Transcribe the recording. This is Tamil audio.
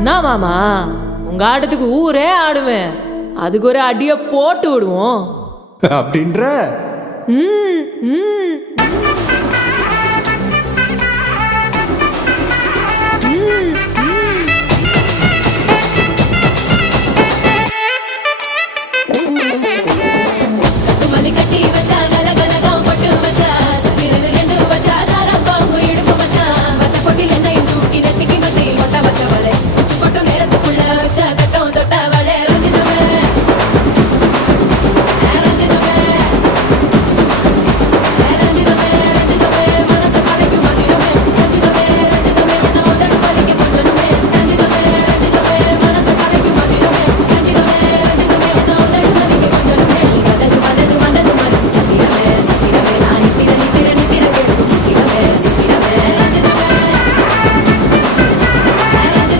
என்ன மாமா, உங்க ஆட்டத்துக்கு ஊரே ஆடுவேன். அதுக்கு ஒரு அடியை போட்டு விடுவோம் அப்படின்ற ம் ம்